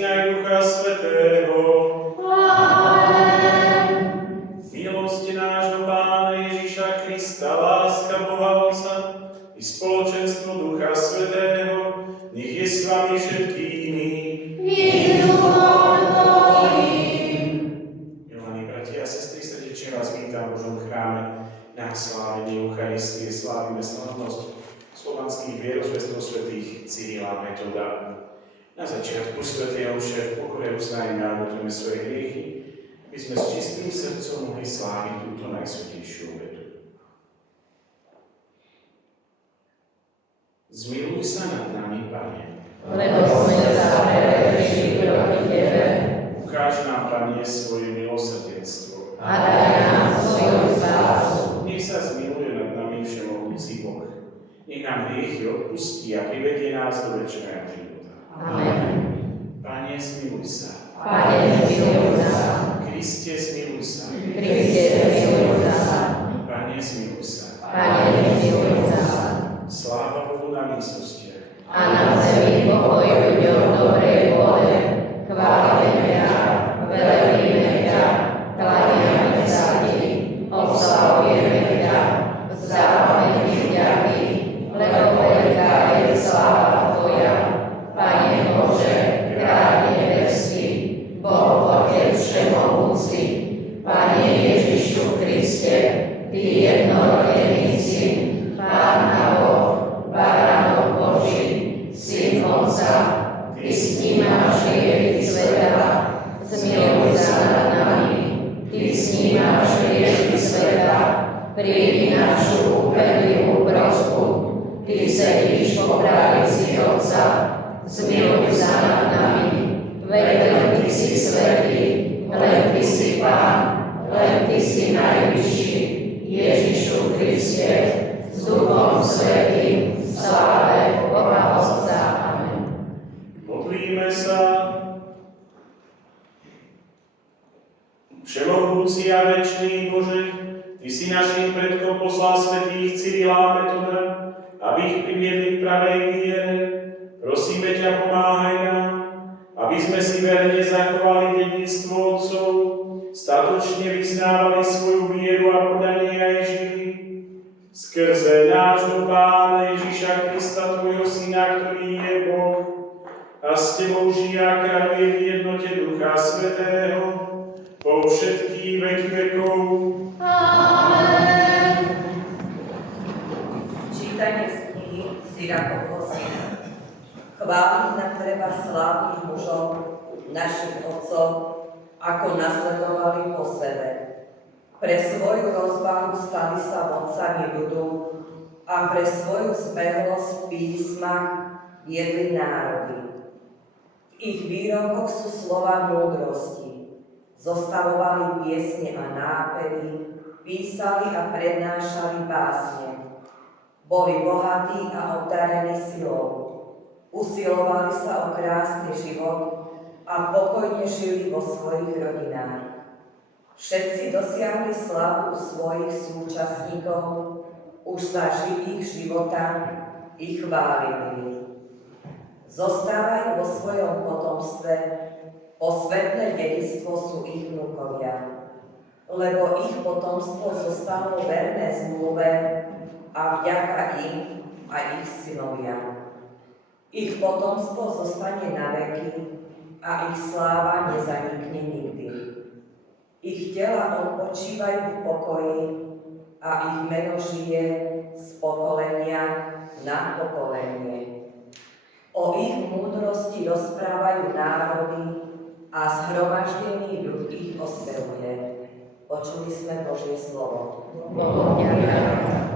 Syna i Ducha Svätého. Amen. Milosť nášho Pána Ježiša Krista, láska Boha Otca i spoločenstvo Ducha Svätého, nech je s vami všetkými. Milí bratia a sestry, srdečne vás vítam v Božom chráme na slávenie Eucharistie. Slávime slávnosť slovanských vierozvestov svätých Cyrila a Metoda. Na začiatku svätej omše v pokoje uznajme a ľutujeme svoje hriechy, aby sme s čistým srdcom mohli sláviť túto najsvätejšiu obetu. Zmiluj sa nad nami, Pane. Lebo sme záverili proti Tebe. Ukáž nám, Pane, svoje milosrdenstvo. A daj nám svoju spásu. Nech sa zmiluje nad nami všemohúci Boh. Nech nám hriechy odpustí a privedie nás do večného života. Amen. Pane, zmiluj sa. Pane, zmiluj sa. Kriste, zmiluj sa. Kriste, zmiluj sa. Pane, zmiluj sa. Pane, zmiluj sa. Sláva Bohu na výsostiach. A na zemi pokoj ľuďom dobrej vôle. Chválime ťa, velebíme ťa, klaniame sa Ti, oslavujeme ťa, vzdávame Ti vďaky, lebo veľká je sláva Tvoja. Pane Bože, Kráľ nebeský, Boh Otec všemohúci, Pane Ježišu Kriste, Ty jednorodený Syn, Pán Boh, Baránok Boží, Syn Otca, Ty snímaš hriechy sveta, zmiluj sa nad nami. Ty snímaš hriechy sveta, príjmi našu úpenlivú prosbu. Ty sedíš po pravici Otca, zmiluj sa nad nami. Veď Ty si svätý, len Ty si Pán, len Ty si najvyšší, Ježišu Kriste, s Duchom Svätým, sláve Boha Otca. Amen. Modlíme sa. Všemohúci a večný Bože, Ty si našim predkom poslal svätých Cyrila a Metoda, aby ich priviedli k pravej viere. Prosíme ťa, pomáhaj nám, aby sme si verne zachovali dedičstvo otcov, statočne vyznávali svoju vieru a podanie aj žili. Skrze nášho Pána Ježiša Krista, Tvojho Syna, ktorý je Boh, a s Tebou žije a kráľuje v jednote Ducha Svätého, po všetky veky vekov. Amen. Čítanie z knihy Syrakovho syna. Chváliť nám treba slávnych mužov, našich otcov, ako nasledovali po sebe. Pre svoju rozvahu stali sa vodcami ľudu a pre svoju zbehlosť v písmach viedli národy. V ich výrokoch sú slova múdrosti. Zostavovali piesne a nápevy, písali a prednášali básne. Boli bohatí a obdarení silou. Usilovali sa o krásny život a pokojne žili vo svojich rodinách. Všetci dosiahli slavu svojich súčasníkov, už za živých života ich chválili. Zostávajú vo svojom potomstve, posvetné dedičstvo sú ich vnukovia, lebo ich potomstvo zostalo verné zmluve a vďaka im aj ich synovia. Ich potomstvo zostane na veky a ich sláva nezanikne nikdy. Ich tela odpočívajú v pokoji a ich meno žije z pokolenia na pokolenie. O ich múdrosti rozprávajú národy a zhromaždený ľud ich ospevuje. Počuli sme Božie slovo. Bohu ďakujem.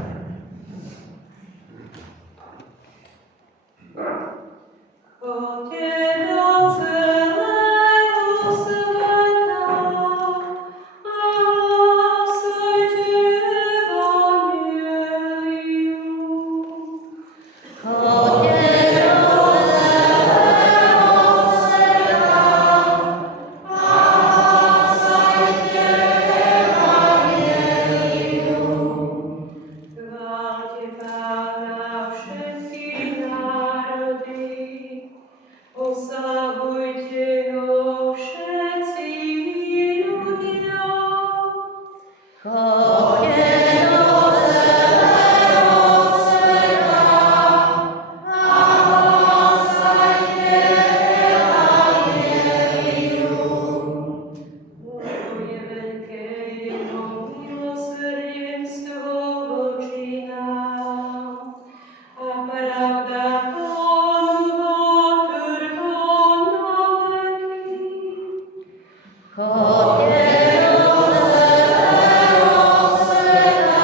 Chodte do celého sveta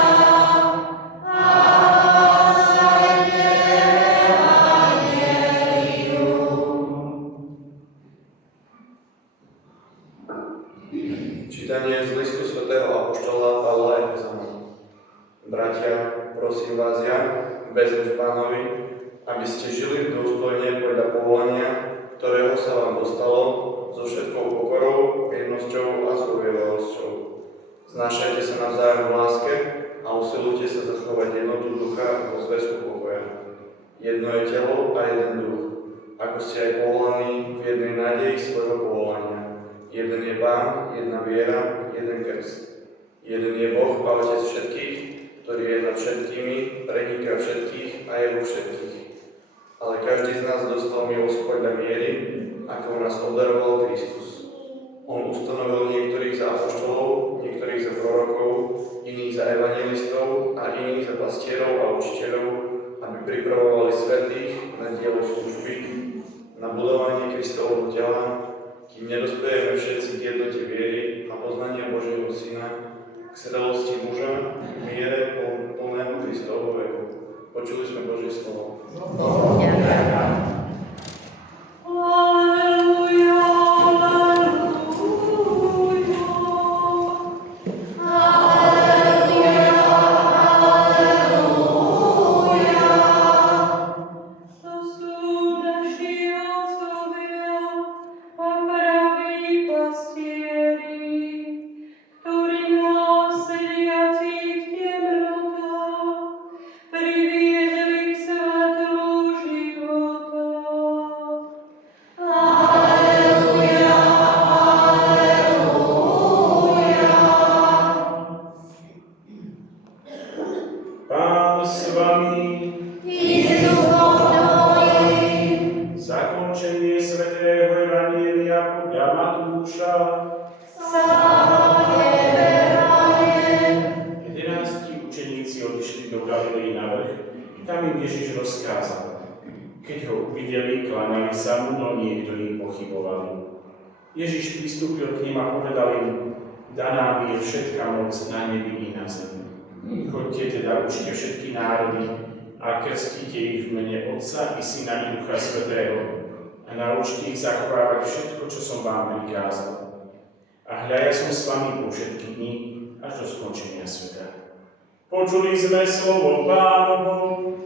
a hlásajte evanjelium. Čítanie z listu svätého apoštola Pavla Efezanom. Bratia, prosím vás ja, väzeň v Pánovi, aby ste žili dôstojne podľa povolania, ktorého sa vám dostalo, so všetkou pokorou, jednosťou a zhovievavosťou. Znášajte sa navzájom v láske a usilujte sa zachovať jednotu ducha vo zväzku pokoja. Jedno je telo a jeden duch, ako ste aj povolaní v jednej nádeji svojho povolania. Jeden je Pán, jedna viera, jeden krst. Jeden je Boh a Otec všetkých, ktorý je nad všetkými, preniká všetkých a je vo všetkých. Ale každý z nás dostal milosť podľa miery, ako nás obdaroval Kristus. On ustanovil niektorých za apoštolov, niektorých za prorokov, iných za evanjelistov a iných za pastierov a učiteľov, aby pripravovali svätých na dielo služby, na budovanie Kristovho tela, kým nedospejeme všetci k jednote viery a poznania Božieho Syna, k sedelosti muža, k miere plného Kristovho veku. Počuli sme Božie slovo. Pán s vami. Zakončenie svätého evanjelia podľa Matúša. 11 učeníci odišli do Galilei na vrch, tam im Ježiš rozkázal. Keď ho uvideli, kláňali sa mu, no niektorí pochybovali. Ježiš pristúpil k nim a povedal im: daná mi je všetká moc na nebi i na zemi. Choďte teda, učte všetky národy a krstite ich v mene Otca i Syna i Ducha Svätého a naučte ich zachovávať všetko, čo som vám prikázal. A hľa, ja som s vami po všetky dni až do skončenia sveta. Počuli sme slovo Pánovo.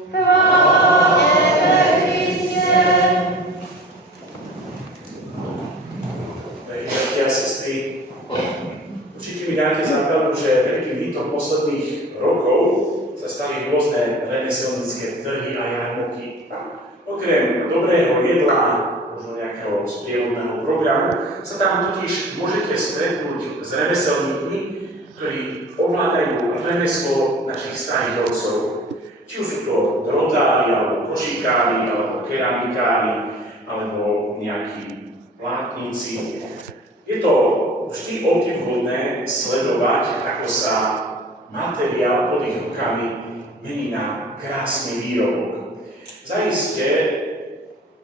Bratia a sestry, určite mi dáte za pravdu, že veľkým hitom posledných rokov sa stali rôzne remeselnické trhy a jarmoky. Okrem dobrého jedla, možno nejakého sprievodného programu, sa tam totiž môžete stretnúť s remeselníkmi, ktorí ovládajú remeslo našich starých otcov. Či už sú to drotári, alebo košikári, alebo keramikári, alebo nejakí plátníci. Je to vždy obdivuhodné sledovať, ako sa materiál pod ich rukami mení na krásny výrobok. Zaiste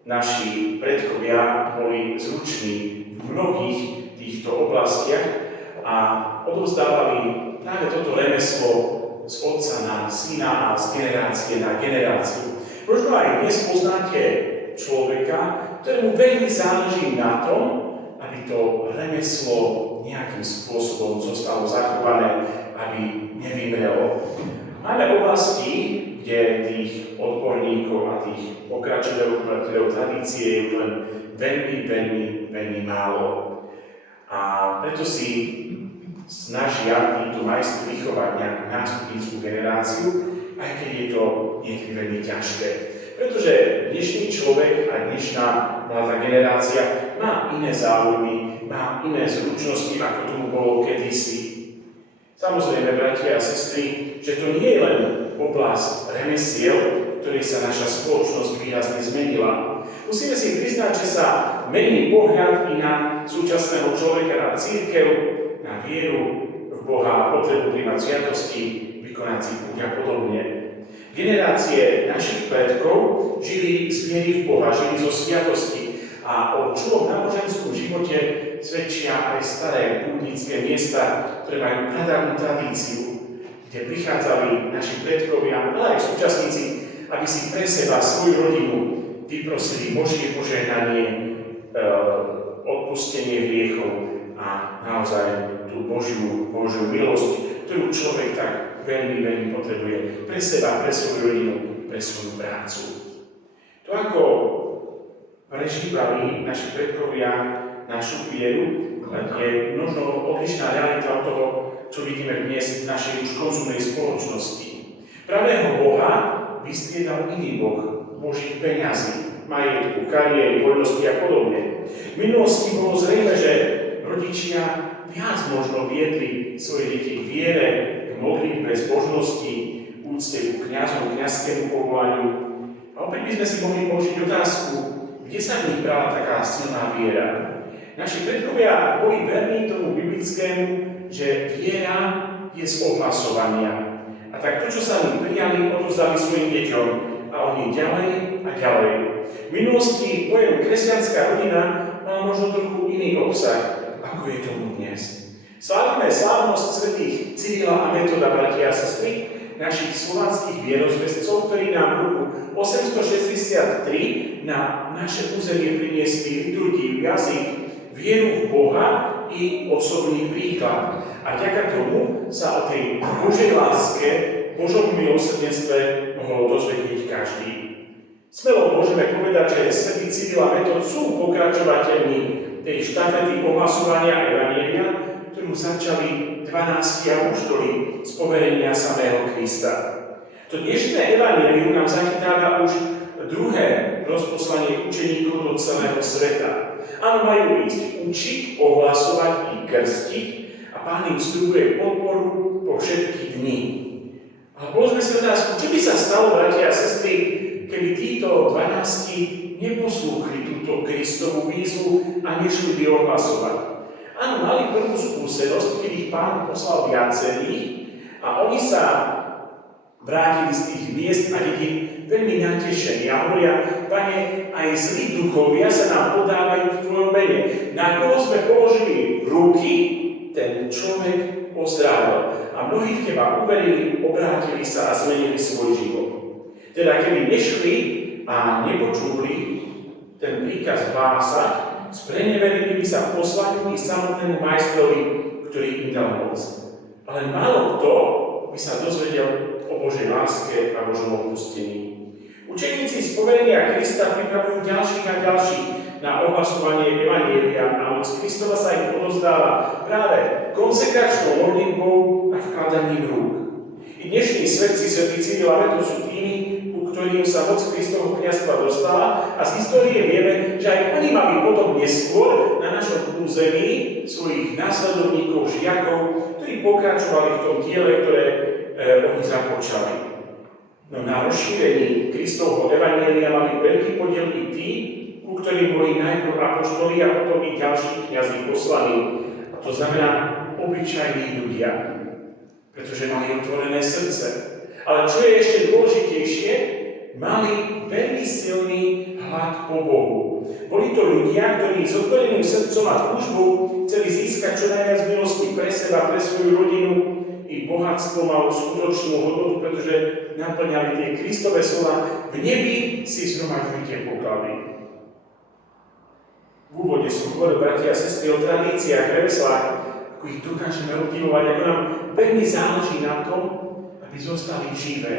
naši predkovia boli zruční v mnohých týchto oblastiach a odovzdávali práve toto remeslo z otca na syna a z generácie na generáciu. Možno aj dnes poznáte človeka, ktorému veľmi záleží na tom, aby to remeslo nejakým spôsobom zostalo zachované, aby nevymrelo. Máme oblasti, kde tých odborníkov a tých pokračovateľov tradície je len veľmi málo. A preto si snažia títo majstri vychovať nejakú nástupnícku generáciu, aj keď je to niekedy veľmi ťažké. Pretože dnešný človek a dnešná mladá generácia má iné záujmy, má iné zručnosti, ako tomu bolo kedysi. Samozrejme, bratia a sestry, že to nie je len oblasť remesiel, v ktorej sa naša spoločnosť výrazne zmenila. Musíme si priznať, že sa mení pohľad i na súčasného človeka, na cirkev, na vieru v Boha, potrebu príjmať sviatosti, vykonať si púť a podobne. Generácie našich predkov žili z viery v Boha, žili zo sviatosti a o čulom náboženskom živote svedčia aj staré pútnické miesta, ktoré majú pradávnu tradíciu, kde prichádzali naši predkovia, ale aj súčasníci, aby si pre seba, svoju rodinu vyprosili Božie požehnanie, odpustenie hriechov a naozaj tú Božiu milosť, ktorú človek tak veľmi potrebuje pre seba, pre svoju rodinu, pre svoju prácu. To, ako prežívali naši predkovia našu vieru, je možno odlišná realita od toho, čo vidíme dnes v našej už konzumnej spoločnosti. Pravého Boha vystriedal iný Boh, Božích peňazí, majetku, kariéry, voľnosti a podobne. V minulosti bolo zrejme, že rodičia viac možno viedli svoje deti k viere, k modlitbe, zbožnosti, úcte ku kňazom, kňazskému povolaniu. A opäť by sme si mohli položiť otázku, kde sa v nich brala taká silná viera. Naši predkovia boli verní tomu biblickému, že viera je z ohlasovania. A tak to, čo sa mi prijali, odovzdali svojim deťom a oni ďalej a ďalej. V minulosti pojem kresťanská rodina mala možno trochu iný obsah, ako je tomu dnes. Slávime slávnosť svätých Cyrila a Metoda, bratia a sestry, našich slovanských vierozvescov, ktorí nám v roku 863 na naše územie priniesli liturgiu, jazyk, vieru v Boha i osobný príklad. A vďaka tomu sa o tej Božej láske, Božom milosrdenstve mohol dozvedieť každý. Smelo môžeme povedať, že svätý Cyril a Metod sú pokračovateľmi tej štafety ohlasovania evanjelia, ktorú začali 12 apoštoli z poverenia samého Krista. To dnešné evanjelium nám zachytáva už druhé rozposlanie učeníkov do celého sveta. Áno, majú ísť učiť, ohlasovať i krstiť a Pán im sľubuje podporu po všetky dni. Ale položme si otázku, čo by sa stalo, bratia a sestry, keby títo 12 neposlúchli túto Kristovú výzvu a nešli by ohlasovať. Áno, mali prvú skúsenosť, keď ich Pán poslal viacerých a oni sa vrátili z tých miest a dedín veľmi natešení a hovoria: Pane, aj zlí duchovia sa nám podávajú v Tvojom mene. Na koho sme položili ruky, ten človek ozdravil. A mnohí v Teba uverili, obrátili sa a zmenili svoj život. Teda keby nešli a nepočuli ten príkaz hlásať, spreneverili by sa poslaniu i samotnému majstrovi, ktorý im dal moc. Ale málo kto by sa dozvedel o Božej láske a Božom odpustení. Učeníci z poverenia Krista pripravujú ďalších a ďalších na ohlasovanie evanjelia a moc Kristova sa im odovzdáva práve konsekračnou modlitbou a vkladaním rúk. I dnešní svedci svätý Cyril a Metod sú tými, ku ktorým sa moc Kristovho kňazstva dostala, a z histórie vieme, že aj oni mali potom neskôr na našom území svojich následovníkov, žiakov, ktorí pokračovali v tom diele, ktoré oni započali. No na rozšírení Kristovho evanjelia mali veľký podiel i tí, ku ktorým boli najprv apoštoli a potom i ďalší kňazi poslaní. A to znamená obyčajní ľudia, pretože mali otvorené srdce. Ale čo je ešte dôležitejšie, mali veľmi silný hlad po Bohu. Boli to ľudia, ktorí s otvoreným srdcom a túžbou chceli získať čo najviac milosti pre seba, pre svoju rodinu. I bohatstvo malo skutočnú hodnotu, pretože naplňali tie Kristove slova: v nebi si zhromažďujte poklady. V úvode som hovoril, bratia a sestry, o tradíciách, remeslách, ako ich dokážeme obdivovať, ako nám veľmi záleží na tom, aby zostali živé.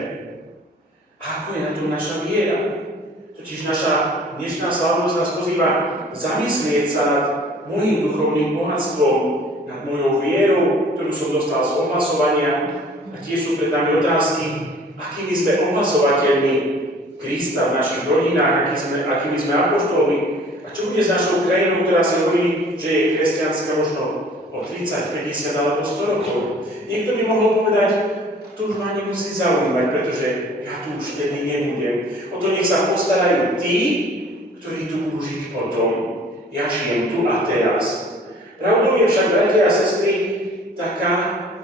A ako je na tom naša viera? Totiž naša dnešná slávnosť nás pozýva zamyslieť sa nad mojím duchovným bohatstvom, nad mojou vierou, ktorú som dostal z ohlasovania. A tiež sú pred nami otázky, akými sme ohlasovateľmi Krista v našich rodinách, akými sme apoštolmi. A čo bude s našou krajinou, ktorá si hovorí, že je kresťanská možno o 30, 50 alebo 100 rokov? Niekto by mohol povedať, to už ma nemusí zaujímať, pretože ja tu už vtedy nebudem. O to nech sa postarajú tí, ktorí tu budú žiť potom. Ja žijem tu a teraz. Pravdou je však, bratia a sestry, taká,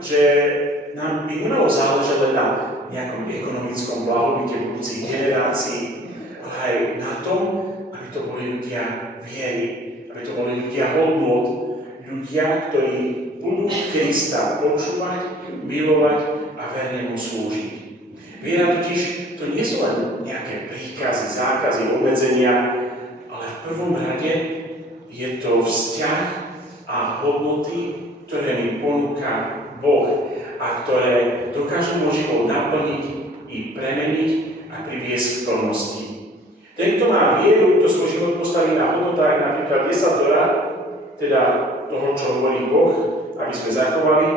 že nám by nemalo záležať len na nejakom ekonomickom blahobite budúcich generácií, ale aj na tom, aby to boli ľudia viery, aby to boli ľudia hodnôt, ľudia, ktorí budú Krista počúvať, milovať a verne mu slúžiť. Viera totiž to nie sú len nejaké príkazy, zákazy, obmedzenia, ale v prvom rade je to vzťah a hodnoty, ktoré mi ponúka Boh a ktoré dokážu môj život naplniť i premeniť a priviesť k plnosti. Ten, kto má vieru, kto svoj život postaví na hodnotách napríklad desatora, teda toho, čo hovorí Boh, aby sme zachovali,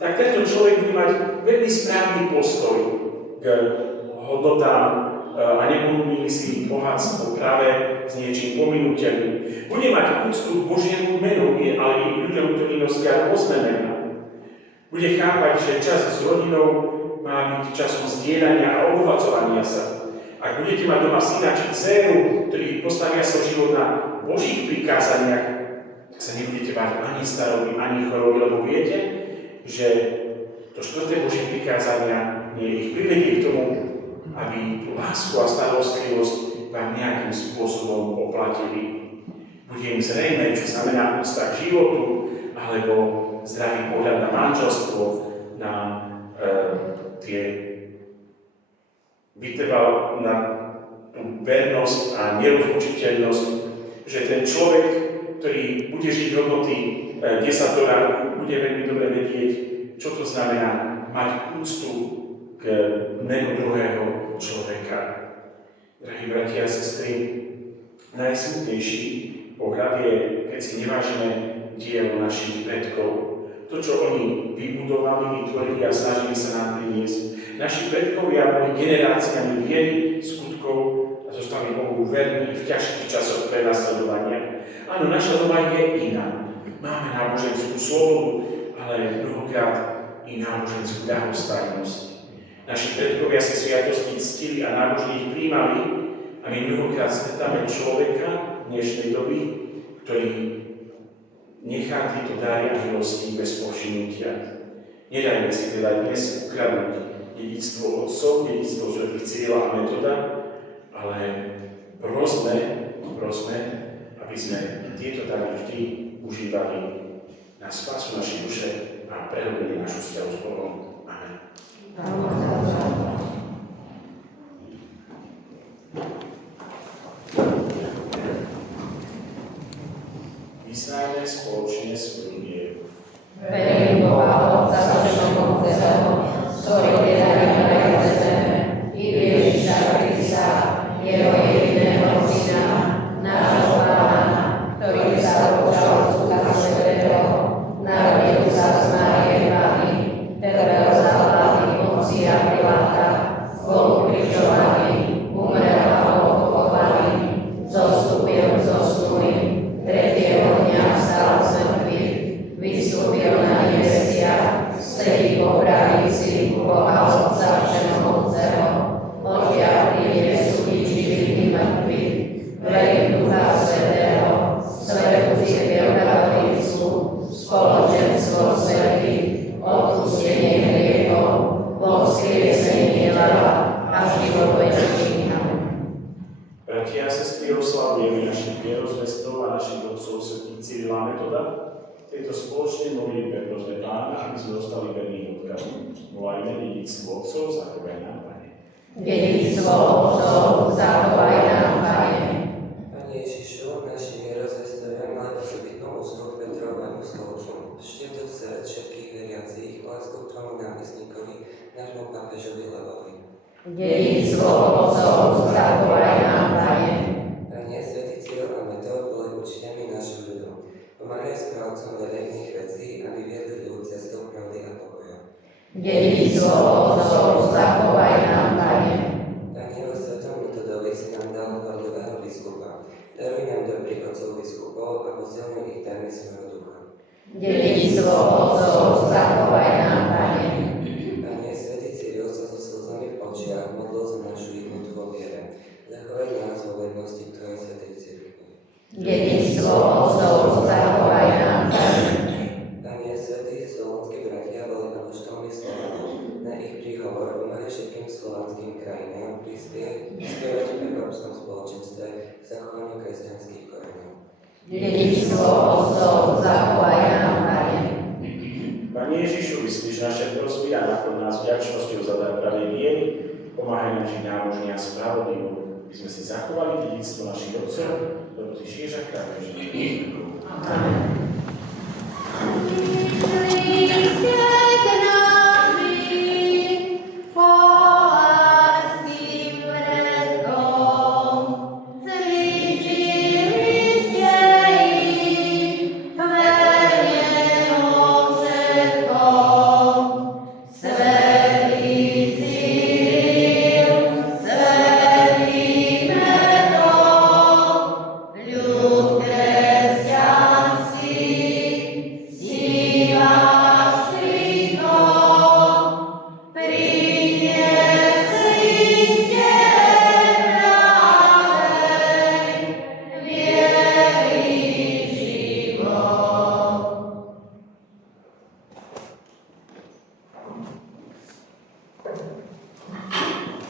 tak tento človek bude mať veľmi správny postoj k hodnotám a nebudú si bohatstvo práve s niečím pominúteľným. Bude mať úctu k Božiemu menu, ale i k ľuďom, ktorí nosia rôzne mená. Bude chápať, že čas s rodinou má byť časom zdieľania a obohacovania sa. Ak budete mať doma syna či dceru, ktorí postavia svoj život na Božích prikázaniach, tak sa nebudete báť ani staroby, ani choroby, lebo viete, že to 4. Božie prikázania ich privedie k tomu, aby tú lásku a starostlivosť vám nejakým spôsobom oplatili. Bude im zrejme, čo znamená úcta k životu, alebo zdravý pohľad na manželstvo, na vytrval na tú vernosť a nerozlučiteľnosť, že ten človek, ktorý bude žiť hodnoty desatora, bude veľmi dobre vedieť, čo to znamená mať úctu k menu druhého človeka. Drahí bratia a sestry, najsmutnejší pohľad je, keď si nevážime dielo našich predkov. To, čo oni vybudovali, vytvorili a snažili sa nám priniesť. Naši predkovia boli generáciami viery, skutkov a zostali Bohu verní v ťažkých časoch prenasledovania. Áno, naša doba je iná. Máme náboženskú slobodu, ale mnohokrát i náboženskú ľahostajnosť. Naši predkovia si sviatosti ctili a nábožne ich príjmali a my mnohokrát stretáme človeka dnešnej doby, ktorý nechá tieto dary a milosti bez povšimnutia. Nedajme si teda dnes ukradnúť dedičstvo otcov, dedičstvo svätých Cyrila a Metoda, ale prosme, aby sme tieto dary vždy užívali na spásu našej duše a prehlbenie našu vzťahu s Bohom. Amen. Vyznajme spoločne svoju vieru. Verím Boha, Otca Všemohúceho, ktorý je na zeme, i Ježiša Krista, jeho jediného Syna, nášho Pána, ktorý sa počal z Ducha Svätého, narodil sa z Márie Panny, trpel za vlády Poncia Piláta, bol ukrižovaný, umrel a bol pochovaný, zostúpil zo snuly, 3. dňa vstal z mŕtvych, vystúpil na nebesiach, sedí po pravici Boha Otca Všemohúceho, odtiaľ príde súdiť živých i mŕtvych, verím Ducha Svätého, svätú cirkev katolícku, spoločenstvo svätých, odpustenie hriechov, vzkriesenie tela a život večný. Bratia a sestry, oslavujeme našich vierozvestov a našich otcov svätých Cyrila a Metoda. Tejto spoločne modlitbe prosme Pána, aby sme dostali verný odkaz. Volajme dedičstvo otcov, zachovaj nám, Pane. Dedičstvo otcov, zachovaj nám, Pane. Pane Ježišu, naši vierozvestovia mali osobitnú úctu Petrovému stolcu. Štvrtok srdc všetkých veriacich, lásku k tomu námestníkovi, nášmu pápežovi Levovi. Dedičstvo otcov, zachovaj nám, Pane. Pane, svätý Cyril a Metod boli učiteľmi nášho ľudu. Pomáhaj správcom verejných vecí, aby viedli ľud cestou pravdy a pokoja. Dedičstvo otcov, zachovaj nám, Pane. Pane, vo svetom Metodovi si nám dal horlivého biskupa. Daruj nám dobrých otcov biskupov a posilňuj ich darmi svojho ducha. Dedičstvo otcov, zachovaj nám, Pane. Pane, svätý Cyril sa so slzami v očiach modlil za našu jednotu vo viere. Zachovaj nás vo vernosti k Tvojej svätej cirkvi. Dedičstvo otcov, zachovaj nám, Pane. Pane, svätí slovanskí bratia boli apoštolmi Slovanov. Na ich príhovor pomáhaj všetkým slovanským krajinám prispievať v európskom spoločenstve k zachovaniu kresťanských koreňov. Dedičstvo otcov, zachovaj Pane Ježišu, vyslíš naše prosby a nakon nás vďačnosťou za dar pravej viery, pomáhaj nám žiť nábožne a spravodlivo, aby sme si zachovali dedičstvo našich otcov, lebo Ty žiješ a kráľuješ na veky. Amen.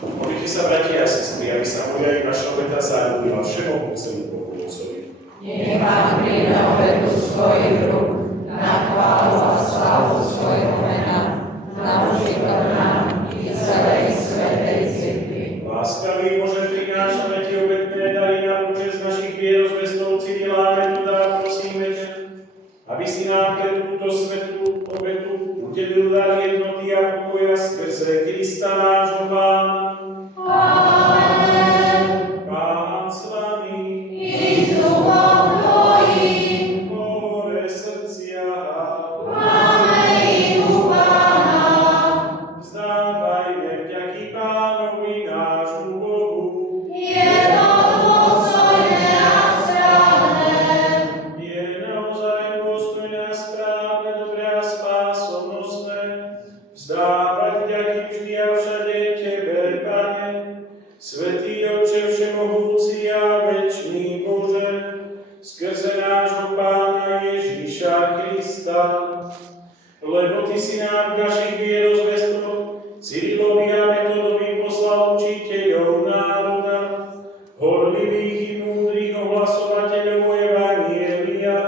Modlite sa, bratia a sestry, aby sa moja i vaša obeta záľubila všemohúcemu Bohu Otcovi. Nech Pán príjme obetu svojich rúk na chválu a slávu svojho mena, na užitok nám i celej svätej cirkvi. Láskavý Bože, prinášame Ti obetné dary na počesť našich vierozvestov Cyrila a Metoda a prosíme ťa, aby si nám pre túto svätú obetu udelil dar jednoty a pokoja skrze Krista nášho Pána. Amen. Pán s vami, I s duchom tvojim, hore srdcia, máme ich u Pána. vzdávajme vďaky Pánovi nášmu Bohu. Je to dôstojné a správne. Je naozaj dôstojné a správne, dobré a spásonosné vzdávať vďaky vždy a všade Tebe, Pane, Svätý Otče všemohúci a večný Bože, skrze nášho Pána Ježíša Krista, lebo Ty si nám v našich vierozvestoch Cyrilovi a Metodovi poslal učiteľov národa, horlivých i múdrych ohlasovateľov Evanjelia,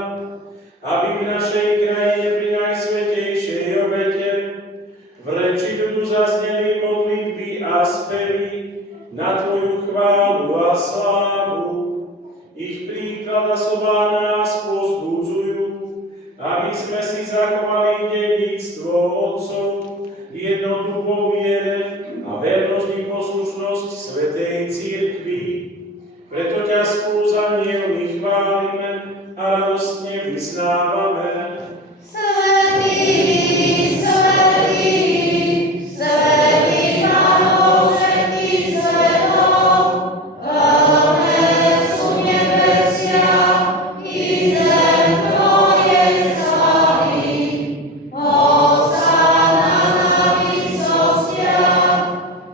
aby v našej krajine pri najsvätejšej obete v reči ľudu zazneli modlitby a spevy na Tvoju chválu a slávu. Ich príklad a slova nás povzbudzujú, aby sme si zachovali dedičstvo Otcov, jednotu vo viere a vernosť i poslušnosť Svätej Cirkvi. Preto ťa spolu s anjelmi chválime a radostne vyznávame. Svätý, svätý, svätý Pán Boh všetkých svetov, plné sú nebesia i zem Tvojej slávy. Hosanna na výsostiach,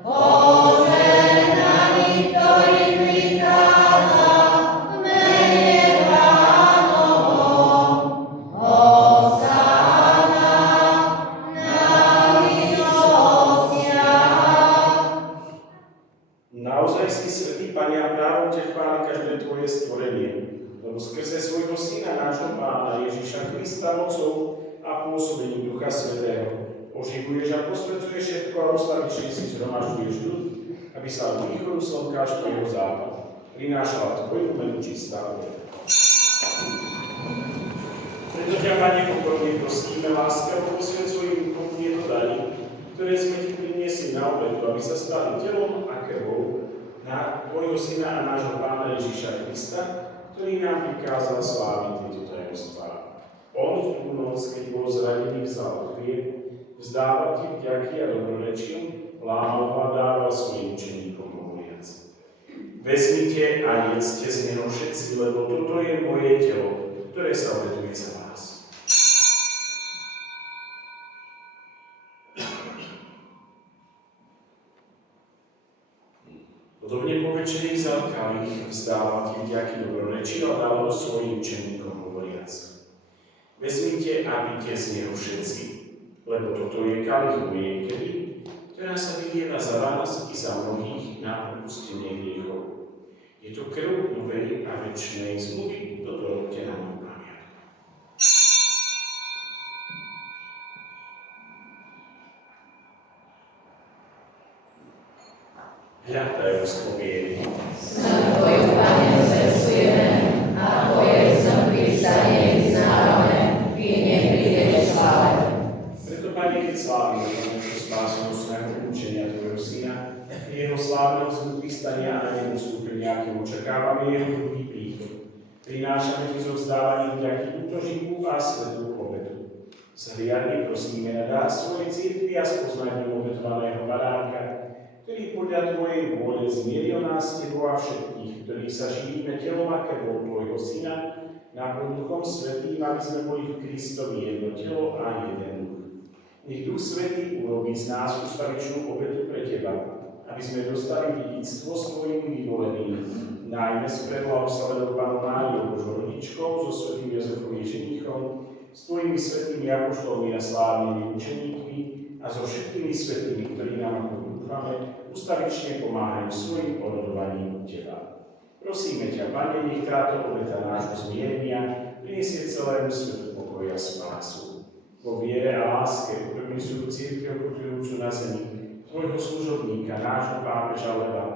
požehnaný, ktorý prichádza v mene Pánovom. Hosanna na výsostiach. Naozaj si svätý, Pane, a právom ťa chváli každé Tvoje stvorenie, lebo skrze svojho Syna, nášho Pána Ježíša Krista, mocou a pôsobením Ducha Svätého oživuješ a posvedzuješ všetko a ustavične si zhromažďuješ ľud, aby sa od východu slnka až po jeho západ prinášala Tvojmu menu čistá obeta. Preto ťa, Pane, pokorne prosíme, láskavo posvedzuj im tieto dary, ktoré sme Ti priniesli na obetu, aby sa stali telom a krvou na Tvojho Syna a nášho Pána Ježíša Krista, ktorý nám prikázal sláviť tieto tajomstvá. On v tú noc, keď bol zranený, vzal chlieb, vzdával Ti vďaky a dobrorečil, lámal ho a dával svojim učeníkom hovoriac. Vezmite a jedzte z neho všetci, lebo toto je moje telo, ktoré sa obetuje za vás. Podobne po večeri vzal kalich, vzdával Ti vďaky, dobrorečil a dával ho svojim učeníkom hovoriac. Vezmite a pite z neho všetci, lebo toto je kalich mojej krvi, ktorá sa vylieva za vás i za mnohých na odpustenie hriechov. Je to krv novej a večnej zmluvy, toto robte na moju pamiatku. Hľa tajomstvo viery. Smrť Tvoju, Pane, zvestujeme, a Tvoje zmrtvý stanie vyznávame, kým neprídeš v sláve. Preto, Pane, keď slávime našu spásu svojho učenia Tvojho Syna, jeho slávneho zmrtvýstania a na nebu vstúpenia, akým očakávame jeho druhý príchod, prinášame Ti zo vzdávaním vďaky útožiku a svetú obetu. Zhliadne prosíme na dar svojej cirkvi a spoznajme obetovaného baránka, ktorý podľa Tvojej vôle zmieril nás Tebou a všetkých, ktorí sa živíme telom a krvou Tvojho Syna, naplň Duchom Svätým, aby sme boli v Kristovi jedno telo a jeden duch. Nech Duch Svätý urobí z nás ustavičnú obetu pre Teba, aby sme dostali dedičstvo svojim vyvoleným, najmä s preblahoslavenou Pannou Máriou Božou rodičkou, so svätým Jozefom Ješenichom, s Tvojimi svätými apoštolmi a slávnymi učeníkmi a so všetkými svätými, ktorí nám ako dúfame, ustavične pomáhajú svojim orodovaním Teba. Prosíme ťa, Pane, nech táto obeta nášho zmierenia prinesie celému svetu pokoj a spásu. Vo viere a láske upevňujú cirkev putujúcu na zemi, Tvojho služobníka, nášho pápeža Leva,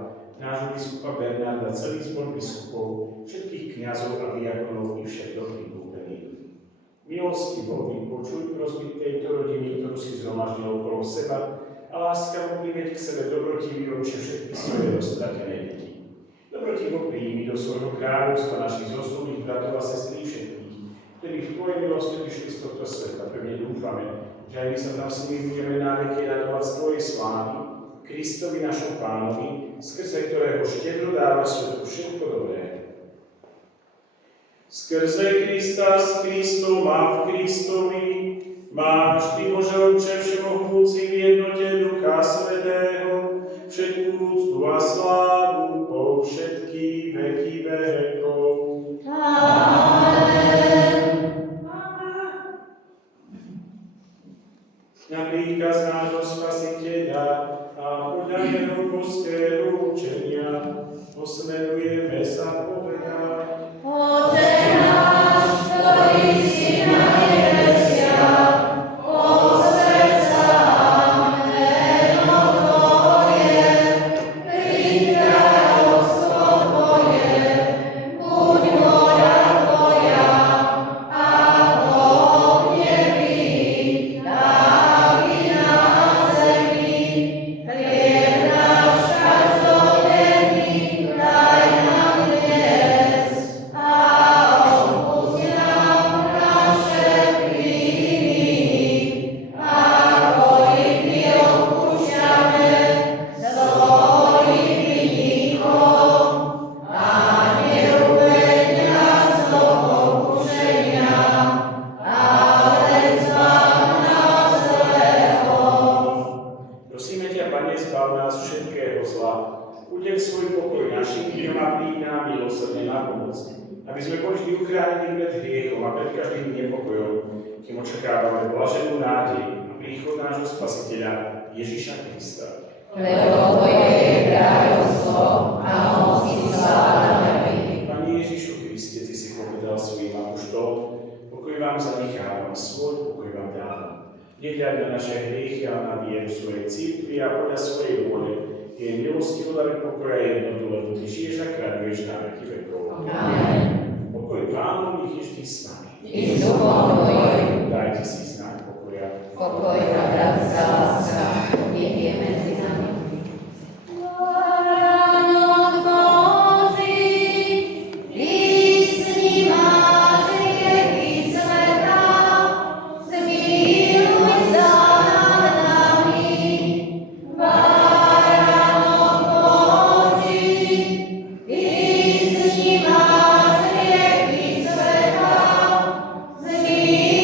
nášho biskupa Bernarda, celý zbor biskupov, všetkých kňazov a diakonov i všetko prikúpených. Milostivo vypočuj prosby tejto rodiny, ktorú si zhromaždil okolo seba, a láskavo priveď k sebe dobrotivý Otče všetky svoje roztratené deti. Dobrotivo príjmi do svojho kráľovstva našich zosnulých bratov a sestry všetkých, ktorí v Tvojej milosti vyšli z tohto sveta. Pevne dúfame, že aj my sa tam s nimi budeme na veky radovať z Tvojej slávy, Kristovi našom Pánovi, skrze ktorého štedro dáva svetu všetko dobré. Skrze Krista, s Kristom a v Kristovi, máš Ty, Bože Otče všemohúci, v jednote Ducha Svätého, všetkú úctu a slávu po všetky veky vekov. Na príkaz nášho Spasiteľa a podľa jeho božského učenia osmerujeme sa povedať. Otče náš, ktorý si na nebesiach, posväť sa meno Tvoje, príď kráľovstvo Tvoje, buď vôľa Tvoja, ako v nebi, tak i na zemi. Chlieb náš každodenný daj nám dnes, a odpusť nám naše viny, ako i my odpúšťame svojim vinníkom. A neuveď nás do pokušenia, ale zbav nás zlého. Prosíme ťa, Pane, zbav nás všetkého zla. Udeľ svoj pokoj našim ľuďom a príď nám milosrdne na pomoc, aby sme boli vždy uchránení pred hriechom a pred každým nepokojom, kým očakávame blaženú nádej a príchod nášho Spasiteľa Ježiša Krista. Lebo Tvoje je kráľovstvo a moc i sláva na veky. Pane Ježišu Kriste, Ty si povedal svojim apoštolom, pokoj vám zanechávam, svoj pokoj vám dávam. Nehľaď na naše hriechy, ale na vieru svojej cirkvi a podľa svojej vôle. Je milostivo dali pokoja jednotu, lebo Ty žiješ a kráľuješ na veky vekov. Amen. Pokoj Pánu, nech je vždy s nami. I s duchom Tvojim. Dajte si znak pokoja. Pokoj a bratská láska, nech je medzi nami. Baránok Boží, písni máš rieky sveta, zmiluj sa nad nami. Baránok Boží, písni máš rieky sveta, zmiluj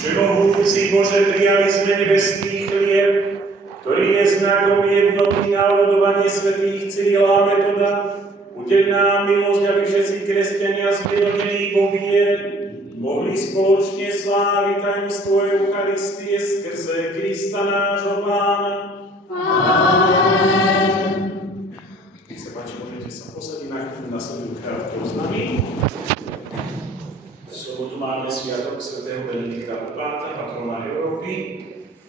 Všemohúci Bože, prijali sme nebeský chlieb, ktorý je znakom jednoty na orodovanie svätých Cyrila a Metoda. Udeľ nám milosť, aby všetci kresťania zjednotení vo viere mohli spoločne sláviť tajomstvo Eucharistie skrze Krista nášho Pána. Amen. Nech sa páči, môžete sa posadiť na chvíľu, nasledujú krátke oznámy. V sobotu máme sviatok svätého Benedikta Opáta, patrona Európy.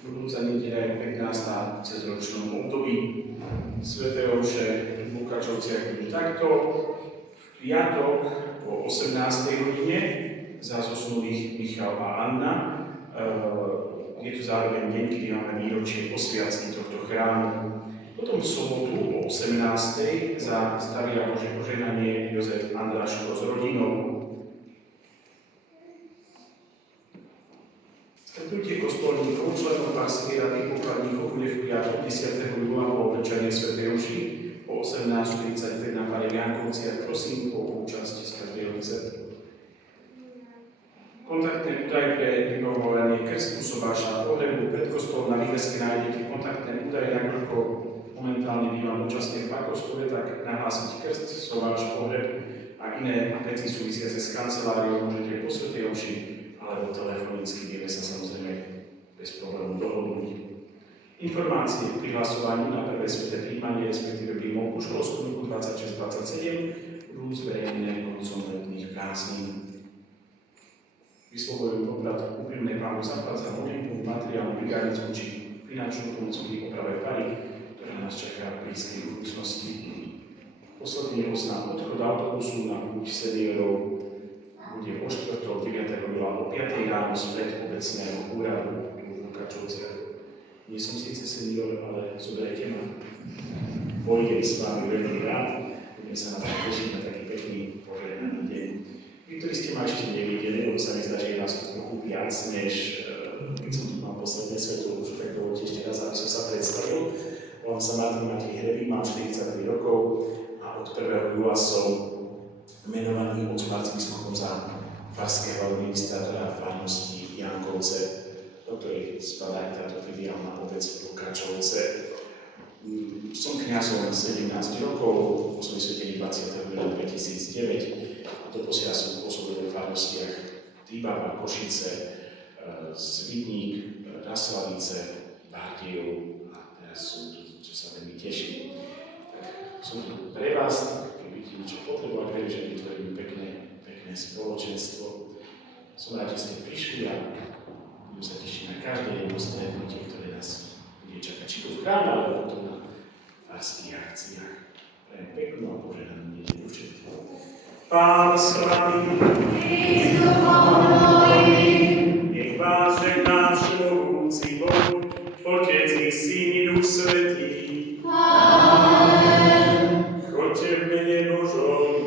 Budúca nedeľa je 15. v cezročnom období. Sväté omše v Lukáčovciach budú takto. V piatok o 18. hodine za zosnulých Michal a Anna. Je tu zároveň deň, kedy máme výročie posviacky tohto chrámu. Potom v sobotu o 18. za zdravie a Božie požehnanie Jozef Andráško s rodinou. Stretnutie kostolníkov novom členom Farskej rady pokladníkov bude v piatok 10. júla po večernej svätej omši o 18:45 na fare Jankovci a prosím o účasť z každej obce. Kontaktné údaje pre vyhovovanie krstu sobáša a pohrebu pred kostolom na výveske nájdete kontaktné údaje, nakoľko momentálne bývam účastne v kostole, tak nahlásiť krst, sobáš, pohreb a iné veci súvisiace s kanceláriou môžete po svätej omši alebo telefonicky, vieme sa samozrejme bez problému dohodnúť. Informácie pri hlasovaní na prvé sväté príjmanie, respektíve príjmovku školskú roku 26-27 budú zverejnené koncom letných prázdnin. Vyslovujem pobrať úprimné právo zaplať za modlitbu, materiálnu, brigádnickú či finančnú pomoc pri oprave fary, ktorá nás čaká v blízkej budúcnosti. Posledný osná odchod autobusu na púť seniorov bude vo štvrtok 9. júla o 5. ráno spred obecného úradu v Lukáčovciach. Nie som síce senior, ale zoberajte ma. Pôjdem s vami veľmi rád, budem sa na to tešiť na taký pekný požehnaný deň. Vy, ktorí ste ma ešte nevideli, lebo sa mi zdá, že je nás tu trochu viac, než keď som tu mal posledné svetlo, už tak dovolte ešte raz, aby som sa predstavil. Volám sa Martin Matej Hrebík, mám 43 rokov a od 1. júla som menovaný otcom arcibiskupom za farského administrátora farnosti Jankovce, do ktorej spadá táto filiálna obec Lukáčovce. Som kňazom 17 rokov, som vysvetený 20. júla 2009. Doposiaľ som pôsobil v farnostiach Týbava, Košice, Zvidník, Raslavice, Bardejov a teraz som tu, čo sa veľmi teším. Som tu pre vás, keď budete niečo potrebovať, verím, že vytvorím pekné spoločenstvo. Som rád, že ste prišli a budem sa tešiť na každé jedno stretnutie, ktoré nás bude čakať, či tu v chráme, alebo potom na farských akciách. Prajem peknú a požehnanú nedeľu všetkým. Pán s vami, nech vás žehná všemohúci Boh, Otec i Syn i Duch Svätý. Amen. Choďte v mene Božom.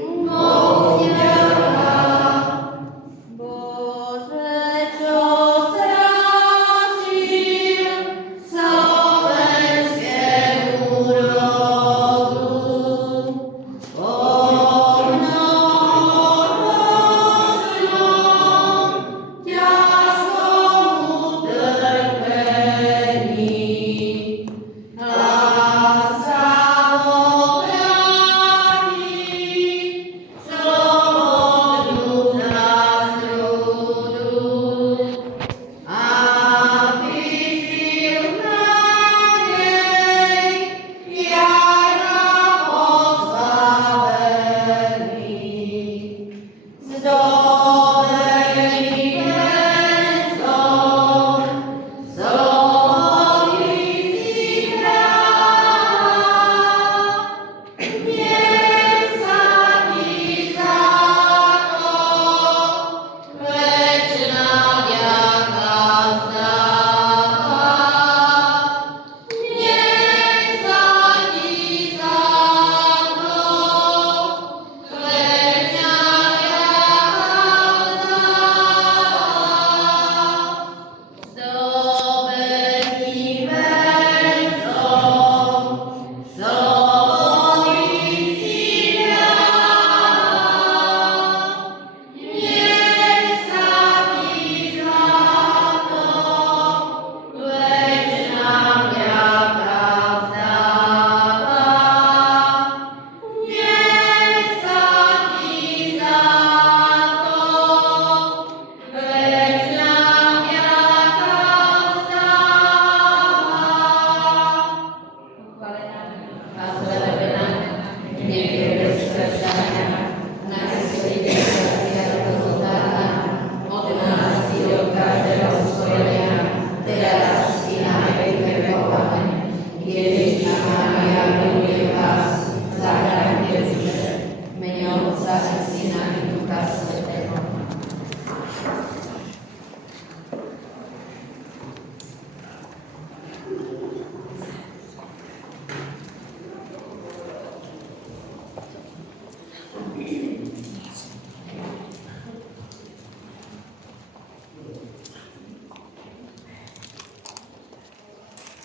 Ja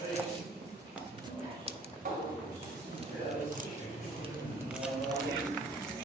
Hej.